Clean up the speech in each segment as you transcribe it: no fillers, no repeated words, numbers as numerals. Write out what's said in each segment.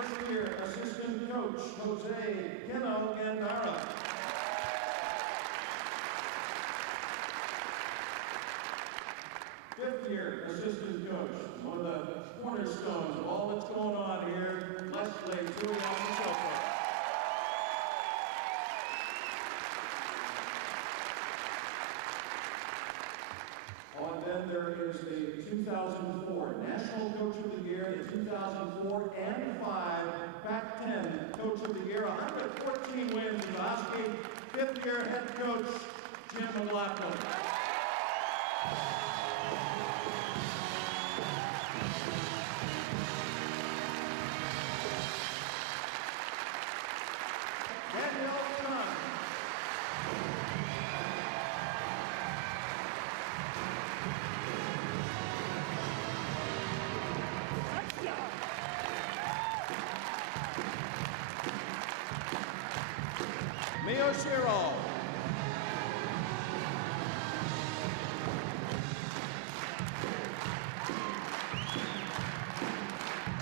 First year assistant coach, Jose Keno Gandara. Fifth year assistant coach, one of the cornerstones of all that's going on here, Leslie Tuiasosopo. Oh, and then there is the 2004 National Coach of the Year, the 2004 and 5 Pac-10 Coach of the Year, 114 wins in the Husky, fifth year head coach, Jim McLaughlin. Miyoshiro.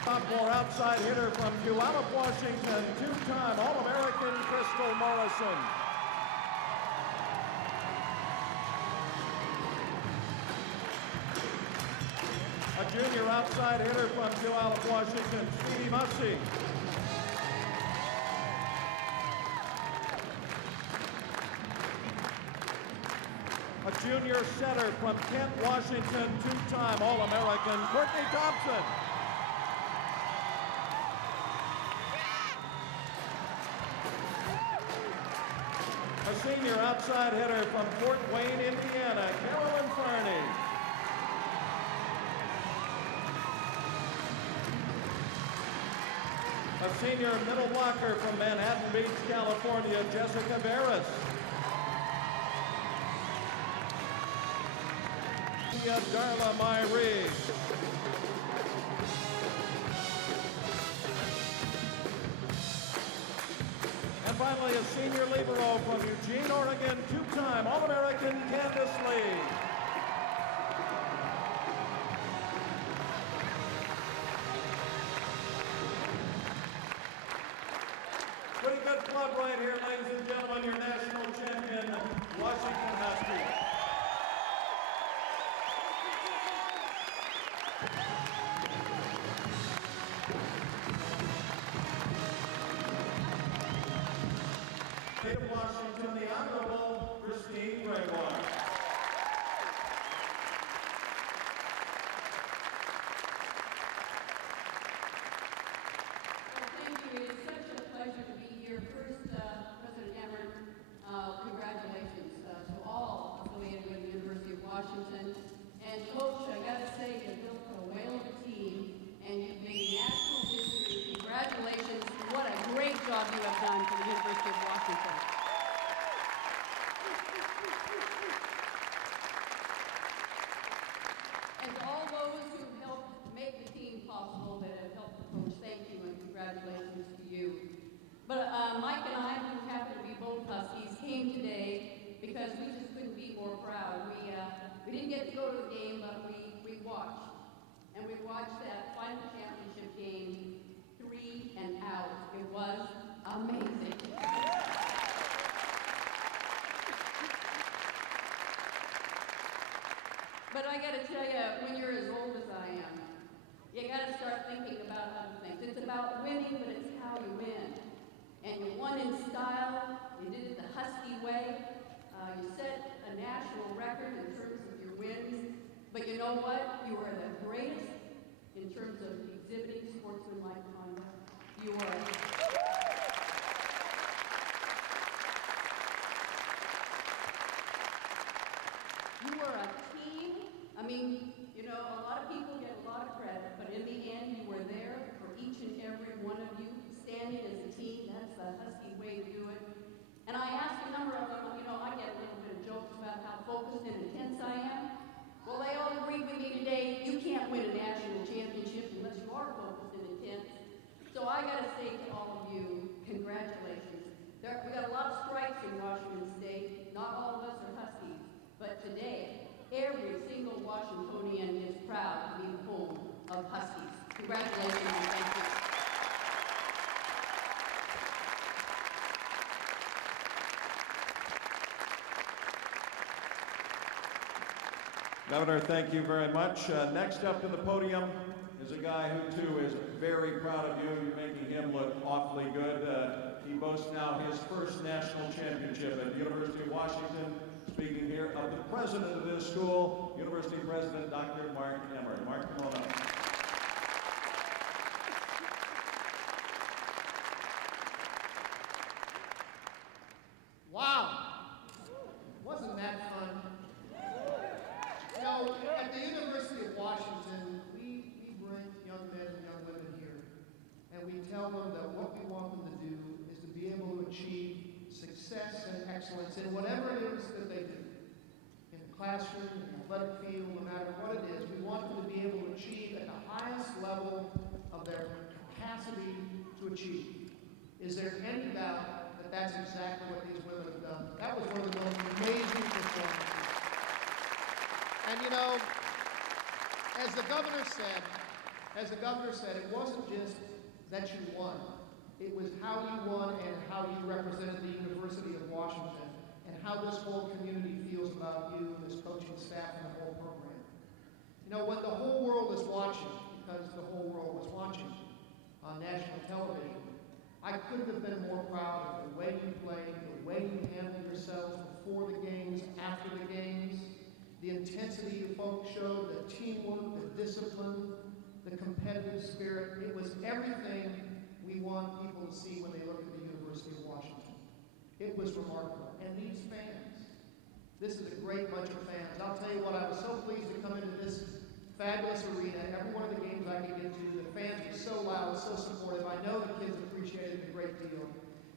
Sophomore outside hitter from Puyallup, Washington, two-time All-American Christal Morrison. A junior outside hitter from Puyallup, Washington, Speedy Mussey. A junior setter from Kent, Washington, two-time All-American, Courtney Thompson. A senior outside hitter from Fort Wayne, Indiana, Carolyn Farney. A senior middle blocker from Manhattan Beach, California, Jessica Veras. Darla Myrie. And finally, a senior libero from Eugene, Oregon, two-time All-American Candace Lee. Pretty good club right here, ladies and gentlemen, your national champion, Washington Huskies. State of Washington, the Honorable Christine Gregoire. Well, thank you. It's such a pleasure to be here. First, President Emmert, congratulations to all affiliated with the University of Washington. And Coach, I got to say, you built a whale of a team, and you've made national history. Congratulations. What a great job you have done for the University of Washington. And to all those who helped make the team possible, that have helped the coach, thank you and congratulations to you. But Mike and I, who happen to be both Huskies, came today because we just couldn't be more proud. We didn't get to go to the game, but we watched. And we watched that final championship game 3 and out. It was amazing. But I got to tell you, when you're as old as I am, you got to start thinking about other things. It's about winning, but it's how you win. And you won in style. You did it the Husky way. You set a national record in terms of your wins. But you know what? You are the greatest in terms of exhibiting sportsmanlike conduct. You are. You are a team. I mean, you know, a lot of people get a lot of credit, but in the end, you were there for each and every one of you, standing as a team. That's the Husky way to do it. And I asked a number of them, you know, I get a little bit of jokes about how focused and intense I am. Well, they all agreed with me today, you can't win a national championship unless you are focused and intense. So I got to say to all of you, congratulations. We got a lot of strikes in Washington State. Not all of us are Huskies. But today, every single Washingtonian is proud to be the home of Huskies. Congratulations and thank you. Governor, thank you very much. Next up to the podium is a guy who, too, is very proud of you. You're making him look awfully good. He boasts now his first national championship at the University of Washington. Speaking here of the president of this school, University President Dr. Mark Emery. Mark, come on up. Wow! Wasn't that fun? You know, at the University of Washington, we bring young men and young women here, and we tell them that what we want them to do is to be able to achieve success and excellence in whatever it is that they do. In the classroom, in the athletic field, no matter what it is, we want them to be able to achieve at the highest level of their capacity to achieve. Is there any doubt that that's exactly what these women have done? That was one of the most amazing performances. And you know, as the governor said, it wasn't just that you won. It was how you won and how you represented the University of Washington and how this whole community feels about you and this coaching staff and the whole program. You know, when the whole world is watching, because the whole world was watching on national television, I couldn't have been more proud of the way you played, the way you handled yourselves before the games, after the games, the intensity you folks showed, the teamwork, the discipline, the competitive spirit. It was everything we want people to see when they look at the University of Washington. It was remarkable. And these fans, this is a great bunch of fans. I'll tell you what, I was so pleased to come into this fabulous arena. Every one of the games I could get to, the fans were so loud, so supportive. I know the kids appreciated it a great deal.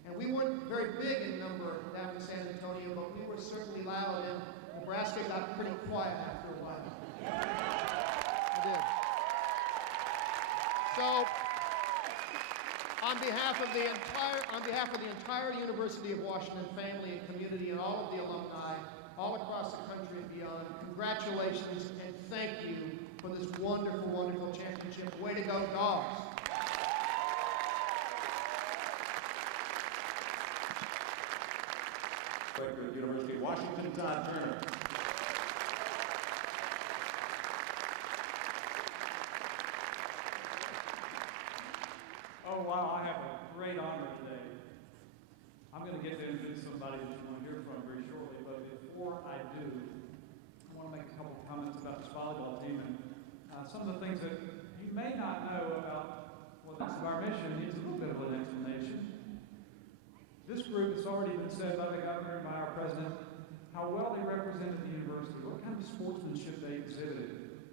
And we weren't very big in number down in San Antonio, but we were certainly loud, and Nebraska got pretty quiet after a while. I did. So, on behalf of the entire University of Washington family and community and all of the alumni, all across the country and beyond, congratulations and thank you for this wonderful, wonderful championship. Way to go, Dogs! Director of the University of Washington, Todd Turner. Oh, wow, I have a great honor today. I'm going to get to introduce somebody that you want to hear from very shortly, but before I do, I want to make a couple of comments about this volleyball team and some of the things that you may not know about, well, this is our mission, needs a little bit of an explanation. This group, it's already been said by the governor and by our president, how well they represented the university, what kind of sportsmanship they exhibited.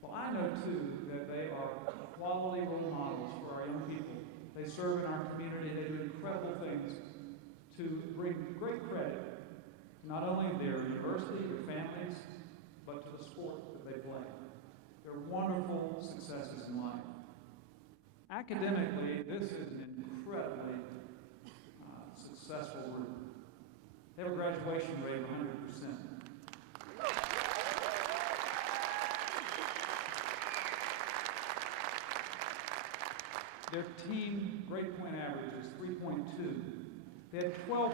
Well, I know, too, that they are quality role models for our young people. They serve in our community. They do incredible things to bring great credit, not only to their university, their families, but to the sport that they play. They're wonderful successes in life. Academically, this is an incredibly successful group. They have a graduation rate of 100%. Their team grade point average is 3.2. They had 12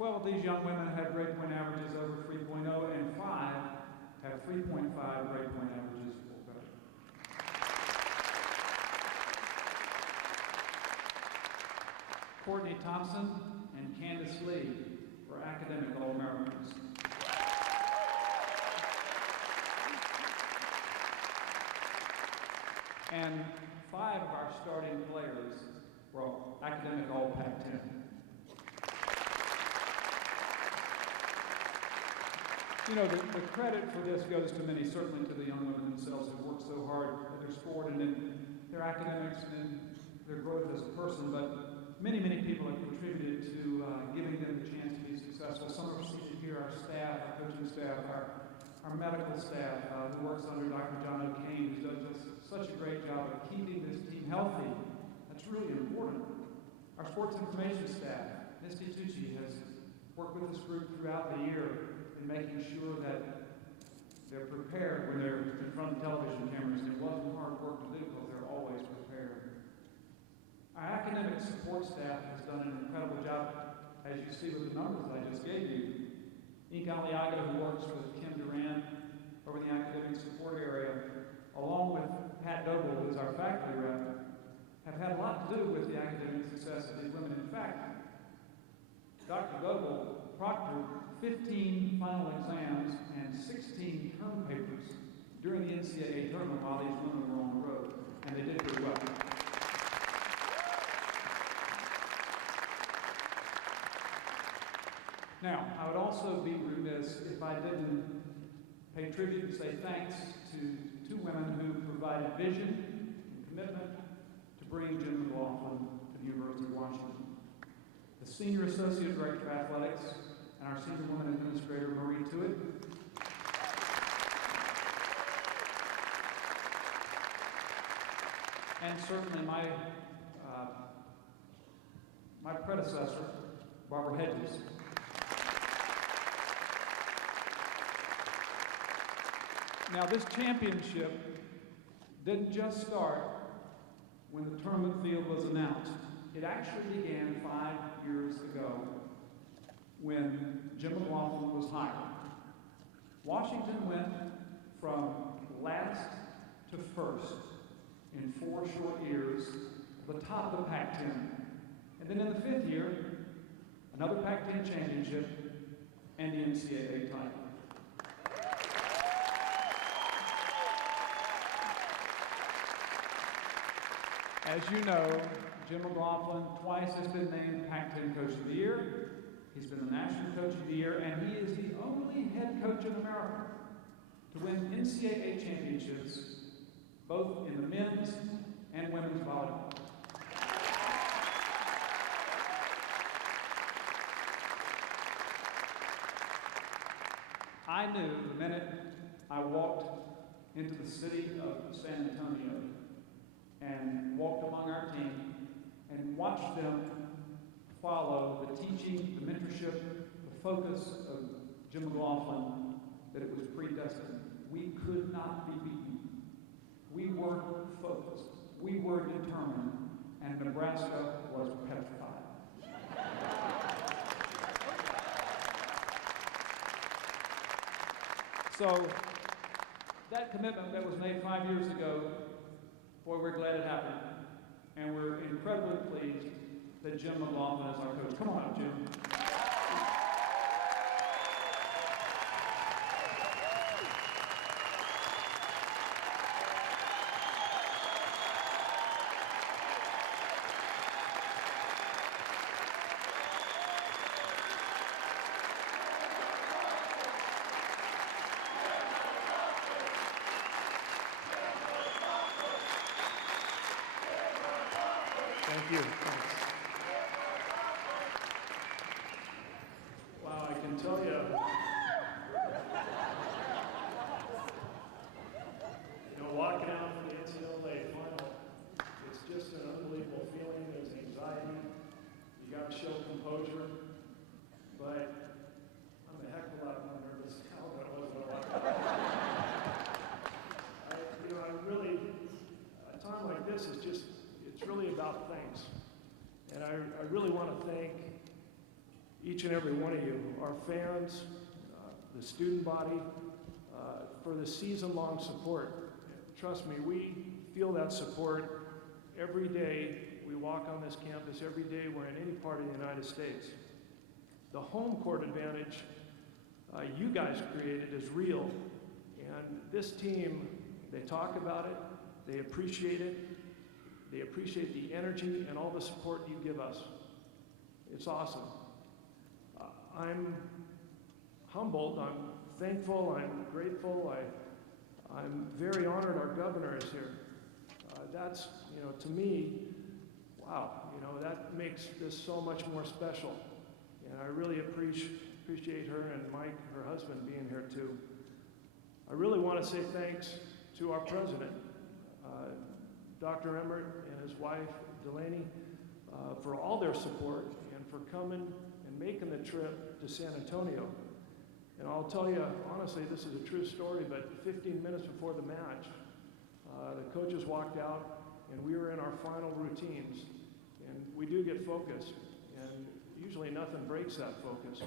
of these young women had grade point averages over 3.0, and 5 have 3.5 grade point averages or better. Courtney Thompson and Candace Lee were academic All-Americans. And 5 of our starting players were academic All-Pac-10. You know, the credit for this goes to many, certainly to the young women themselves who worked so hard at their sport and in their academics and in their growth as a person, but many, many people have contributed to giving them the chance to be successful. Some are seated here, our staff, our coaching staff, our medical staff who works under Dr. John O'Kane, who's done just such a great job of keeping this team healthy. That's really important. Our sports information staff, Misty Tucci, has worked with this group throughout the year in making sure that they're prepared when they're in front of television cameras. It wasn't hard work to do because they're always prepared. Our academic support staff has done an incredible job as you see with the numbers I just gave you, Ink Aliaga, who works with Kim Duran over the academic support area, along with Pat Doble, who is our faculty rep, have had a lot to do with the academic success of these women. In fact, Dr. Doble proctored 15 final exams and 16 term papers during the NCAA tournament while these women were on the road, and they did pretty well. Now, I would also be remiss if I didn't pay tribute and say thanks to two women who provided vision and commitment to bring Jim McLaughlin to the University of Washington. The Senior Associate Director of Athletics and our Senior Woman Administrator, Marie Tuitt. And certainly my predecessor, Barbara Hedges. Now, this championship didn't just start when the tournament field was announced. It actually began 5 years ago when Jim McLaughlin was hired. Washington went from last to first in 4 short years, the top of the Pac-10. And then in the 5th year, another Pac-10 championship and the NCAA title. As you know, Jim McLaughlin twice has been named Pac-10 Coach of the Year. He's been the National Coach of the Year, and he is the only head coach in America to win NCAA championships, both in the men's and women's volleyball. I knew the minute I walked into the city of San Antonio and walked among our team and watched them follow the teaching, the mentorship, the focus of Jim McLaughlin, that it was predestined. We could not be beaten. We were focused. We were determined, and Nebraska was petrified. So that commitment that was made 5 years ago, boy, we're glad it happened. And we're incredibly pleased that Jim McLaughlin is our coach. Come on up, Jim. Thank you. Thanks. Wow, I can tell you, walking out for the NCAA final, it's just an unbelievable feeling. There's anxiety. You got to show composure. But I'm a heck of a lot more nervous now than I was when I walked out. I really, a time like this is just, it's really about thanks. And I really want to thank each and every one of you, our fans, the student body, for the season-long support. Trust me, we feel that support every day we walk on this campus, every day we're in any part of the United States. The home court advantage you guys created is real. And this team, they talk about it, they appreciate it, they appreciate the energy and all the support you give us. It's awesome. I'm humbled, I'm thankful, I'm grateful, I'm very honored our governor is here. That's, to me, wow, that makes this so much more special. And I really appreciate her and Mike, her husband, being here too. I really want to say thanks to our president, Dr. Emmert and his wife, Delaney, for all their support and for coming and making the trip to San Antonio. And I'll tell you, honestly, this is a true story, but 15 minutes before the match, the coaches walked out and we were in our final routines. And we do get focused. And, usually nothing breaks that focus.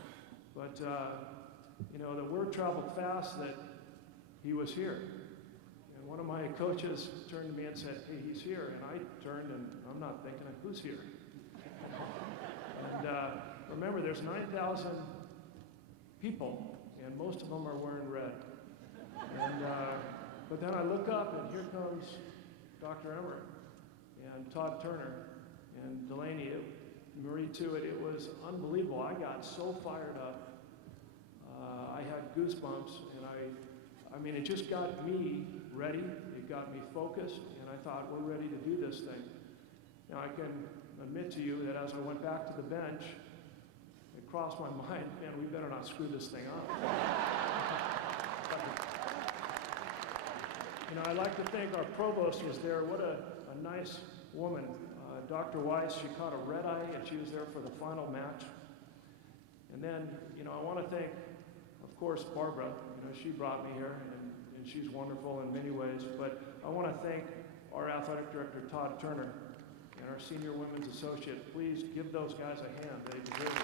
But, you know, the word traveled fast that he was here. And one of my coaches turned to me and said, hey, he's here. And I turned, and I'm not thinking, who's here? And remember, there's 9,000 people, and most of them are wearing red. And, but then I look up, and here comes Dr. Emmerich and Todd Turner and Delaney, Marie too. It was unbelievable. I got so fired up. I had goosebumps, and I mean, it just got me ready. It got me focused, and I thought, we're ready to do this thing. Now, I can admit to you that as I went back to the bench, it crossed my mind, man, we better not screw this thing up. You know, I'd like to thank our provost was there. What a nice woman. Dr. Weiss, she caught a red eye, and she was there for the final match. And then, you know, I want to thank, of course, Barbara. You know, she brought me here, and she's wonderful in many ways. But I want to thank our athletic director, Todd Turner, and our senior women's associate. Please give those guys a hand. They deserve it.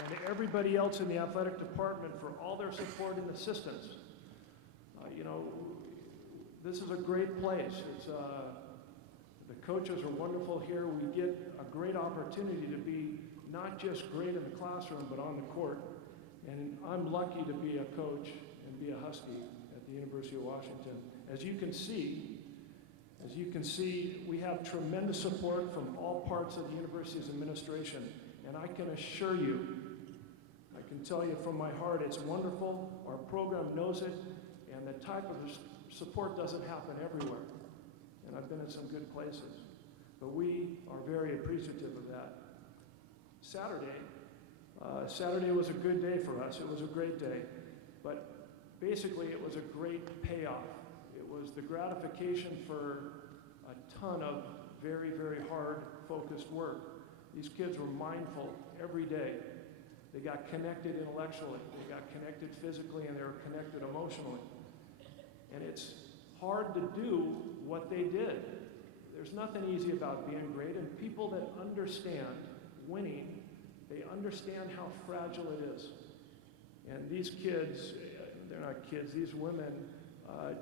And everybody else in the athletic department for all their support and assistance. You know, this is a great place. It's, the coaches are wonderful here. We get a great opportunity to be not just great in the classroom, but on the court. And I'm lucky to be a coach and be a Husky at the University of Washington. As you can see, we have tremendous support from all parts of the university's administration. And I can assure you, I can tell you from my heart, it's wonderful. Our program knows it, and the type of support doesn't happen everywhere. And I've been in some good places. But we are very appreciative of that. Saturday was a good day for us. It was a great day. But basically, it was a great payoff. It was the gratification for a ton of very, very hard, focused work. These kids were mindful every day. They got connected intellectually, they got connected physically, and they were connected emotionally. And it's hard to do what they did. There's nothing easy about being great, and people that understand winning, they understand how fragile it is. And these kids, they're not kids, these women,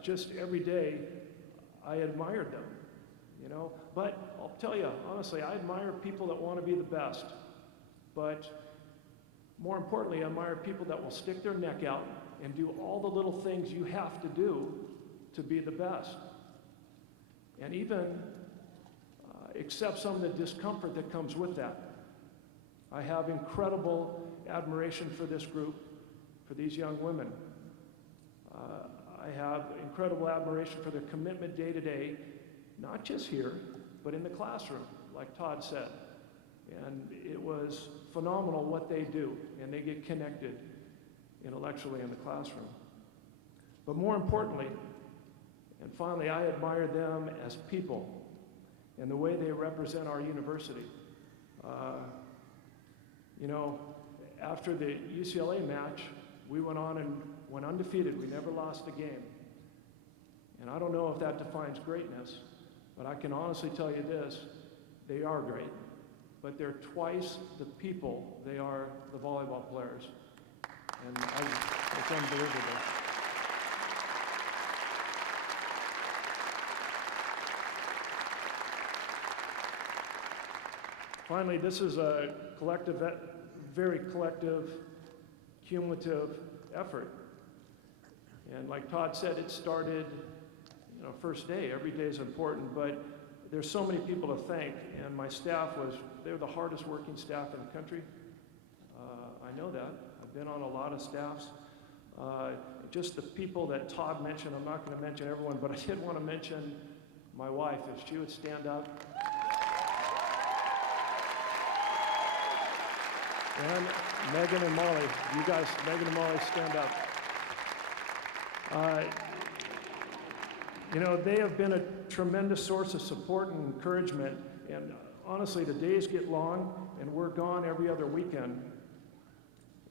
just every day, I admired them, you know. But I'll tell you, honestly, I admire people that want to be the best. But more importantly, I admire people that will stick their neck out and do all the little things you have to do to be the best. And even accept some of the discomfort that comes with that. I have incredible admiration for this group, for these young women. I have incredible admiration for their commitment day to day, not just here, but in the classroom, like Todd said. And it was phenomenal what they do, and they get connected intellectually in the classroom. But more importantly, and finally, I admire them as people and the way they represent our university. You know, after the UCLA match, we went on and went undefeated. We never lost a game. And I don't know if that defines greatness, but I can honestly tell you this, they are great. But they're twice the people they are the volleyball players. And it's unbelievable. Finally, this is a collective, very collective, cumulative effort. And like Todd said, it started, you know, first day. Every day is important, but there's so many people to thank. And my staff they're the hardest working staff in the country. I know that. I've been on a lot of staffs. Just the people that Todd mentioned, I'm not going to mention everyone, but I did want to mention my wife, if she would stand up. And Megan and Molly, you guys, Megan and Molly, stand up. You know, they have been a tremendous source of support and encouragement. And honestly, the days get long, and we're gone every other weekend.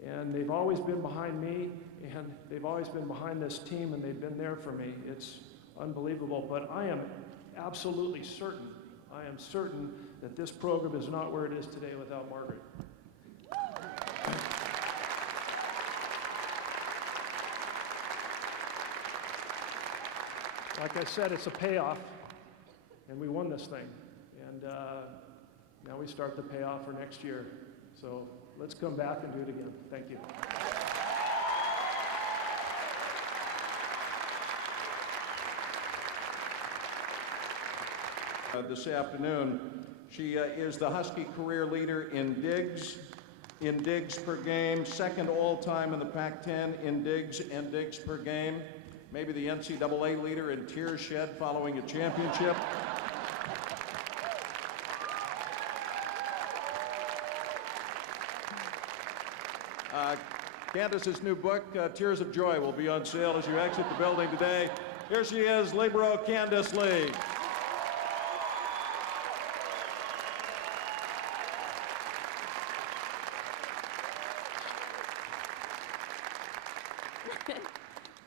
And they've always been behind me, and they've always been behind this team, and they've been there for me. It's unbelievable, but I am absolutely certain, that this program is not where it is today without Margaret. Like I said, it's a payoff, and we won this thing. And now we start the payoff for next year. So let's come back and do it again. Thank you. This afternoon, she is the Husky career leader in digs per game, second all-time in the Pac-10 in digs and digs per game, maybe the NCAA leader in tears shed following a championship. Candace's new book, Tears of Joy, will be on sale as you exit the building today. Here she is, Libero Candace Lee.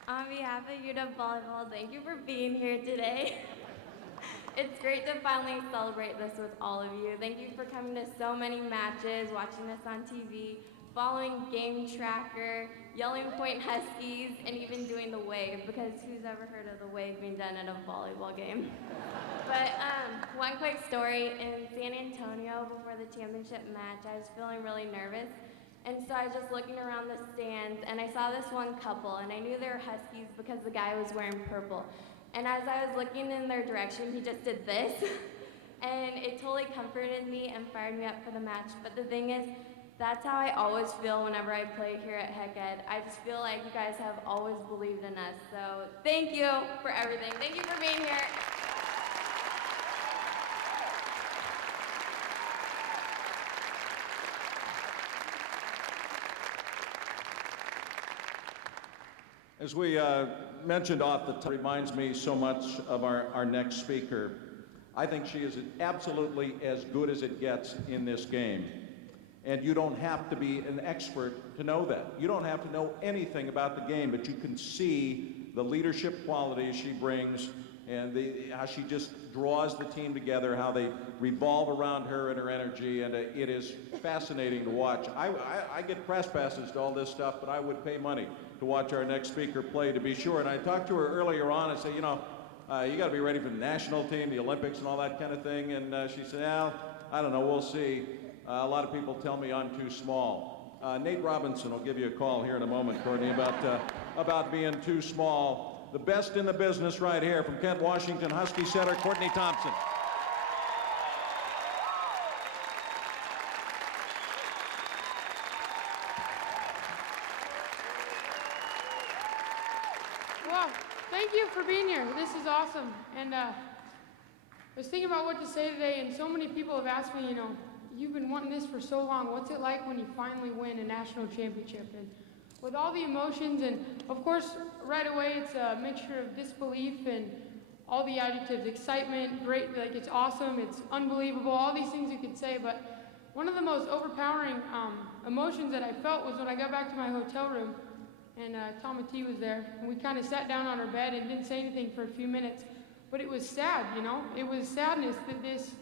On behalf of UW Volleyball, thank you for being here today. It's great to finally celebrate this with all of you. Thank you for coming to so many matches, watching us on TV, following Game Tracker, yelling Point Huskies, and even doing the wave, because who's ever heard of the wave being done at a volleyball game? But one quick story, in San Antonio before the championship match, I was feeling really nervous. And so I was just looking around the stands, and I saw this one couple, and I knew they were Huskies because the guy was wearing purple. And as I was looking in their direction, he just did this, and it totally comforted me and fired me up for the match. But the thing is, that's how I always feel whenever I play here at Heck Ed. I just feel like you guys have always believed in us. So thank you for everything. Thank you for being here. As we mentioned off the top, reminds me so much of our next speaker. I think she is absolutely as good as it gets in this game. And you don't have to be an expert to know that. You don't have to know anything about the game, but you can see the leadership qualities she brings and how she just draws the team together, how they revolve around her and her energy, and it is fascinating to watch. I get press passes to all this stuff, but I would pay money to watch our next speaker play, to be sure. And I talked to her earlier on and said, you know, you got to be ready for the national team, the Olympics, and all that kind of thing. And she said, well, I don't know, we'll see. A lot of people tell me I'm too small. Nate Robinson will give you a call here in a moment, Courtney, about being too small. The best in the business right here from Kent, Washington, Husky Center, Courtney Thompson. Well, thank you for being here. This is awesome. And I was thinking about what to say today, and so many people have asked me, you know, you've been wanting this for so long. What's it like when you finally win a national championship? And with all the emotions, and of course, right away, it's a mixture of disbelief and all the adjectives, excitement, great, like it's awesome, it's unbelievable, all these things you could say. But one of the most overpowering emotions that I felt was when I got back to my hotel room, and Tama T was there, and we kind of sat down on our bed and didn't say anything for a few minutes. But it was sad, you know? It was sadness that this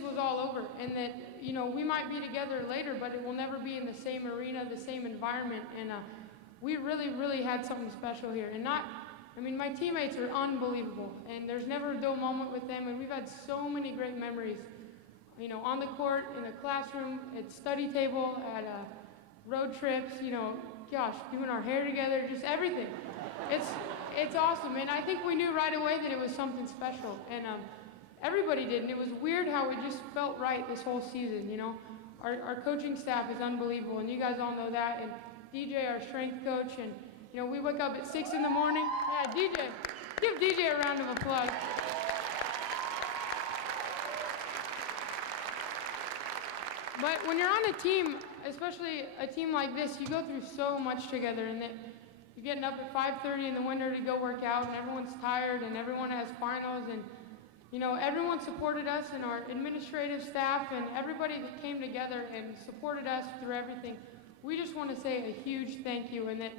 was all over, and that, you know, we might be together later, but it will never be in the same arena, the same environment. And we really, really had something special here. And my teammates are unbelievable, and there's never a dull moment with them, and we've had so many great memories, you know, on the court, in the classroom, at study table, at road trips, you know, gosh, doing our hair together, just everything. It's awesome, and I think we knew right away that it was something special, and everybody did, and it was weird how it just felt right this whole season, you know. Our coaching staff is unbelievable, and you guys all know that, and DJ, our strength coach, and, you know, we wake up at 6 in the morning. Yeah, DJ, give DJ a round of applause. But when you're on a team, especially a team like this, you go through so much together, and that you're getting up at 5:30 in the winter to go work out, and everyone's tired, and everyone has finals, and everyone supported us, and our administrative staff and everybody that came together and supported us through everything. We just want to say a huge thank you, and that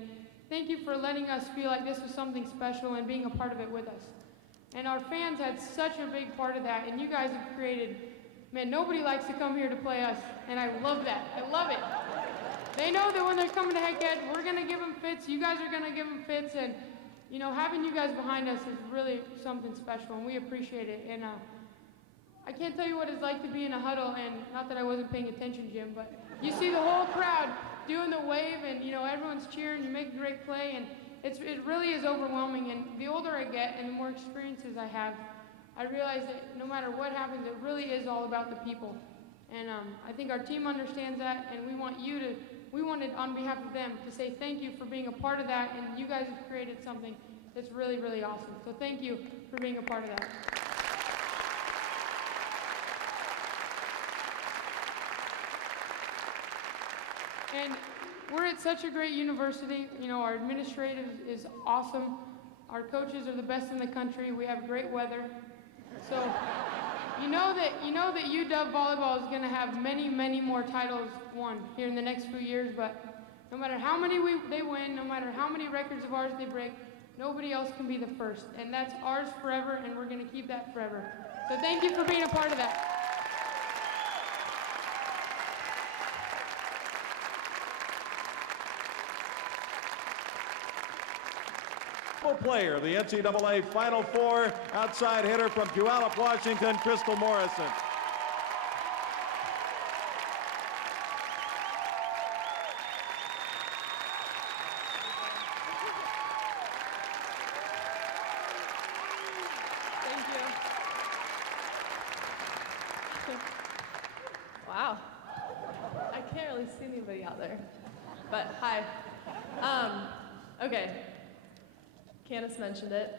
thank you for letting us feel like this was something special and being a part of it with us. And our fans had such a big part of that, and you guys have created, man, nobody likes to come here to play us, and I love that. I love it. They know that when they're coming to Heckhead, we're going to give them fits, you guys are going to give them fits, and having you guys behind us is really something special, and we appreciate it. And I can't tell you what it's like to be in a huddle, and not that I wasn't paying attention, Jim, but you see the whole crowd doing the wave, and everyone's cheering, you make a great play, and it really is overwhelming. And the older I get and the more experiences I have, I realize that no matter what happens, it really is all about the people. And I think our team understands that, and we wanted on behalf of them to say thank you for being a part of that, and you guys have created something that's really, really awesome. So thank you for being a part of that. And we're at such a great university. Our administrative is awesome. Our coaches are the best in the country. We have great weather. So you know that UW volleyball is going to have many, many more titles won here in the next few years, but no matter how many they win, no matter how many records of ours they break, nobody else can be the first. And that's ours forever, and we're going to keep that forever. So thank you for being a part of that. Player, the NCAA Final Four, outside hitter from Puyallup, Washington, Christal Morrison. Thank you. Wow. I can't really see anybody out there, but hi. Okay. Candace mentioned it,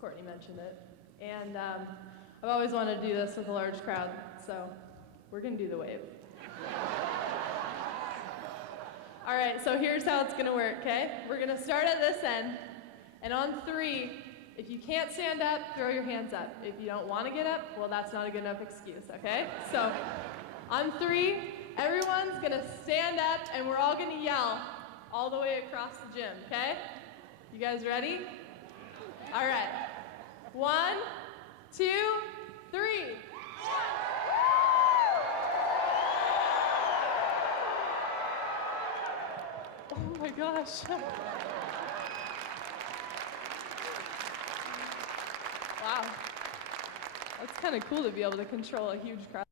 Courtney mentioned it, and I've always wanted to do this with a large crowd, so we're going to do the wave. All right, so here's how it's going to work, okay? We're going to start at this end, and on 3, if you can't stand up, throw your hands up. If you don't want to get up, well, that's not a good enough excuse, okay? So on 3, everyone's going to stand up, and we're all going to yell all the way across the gym, okay? You guys ready? All right. 1, 2, 3. Oh my gosh. Wow. That's kind of cool to be able to control a huge crowd.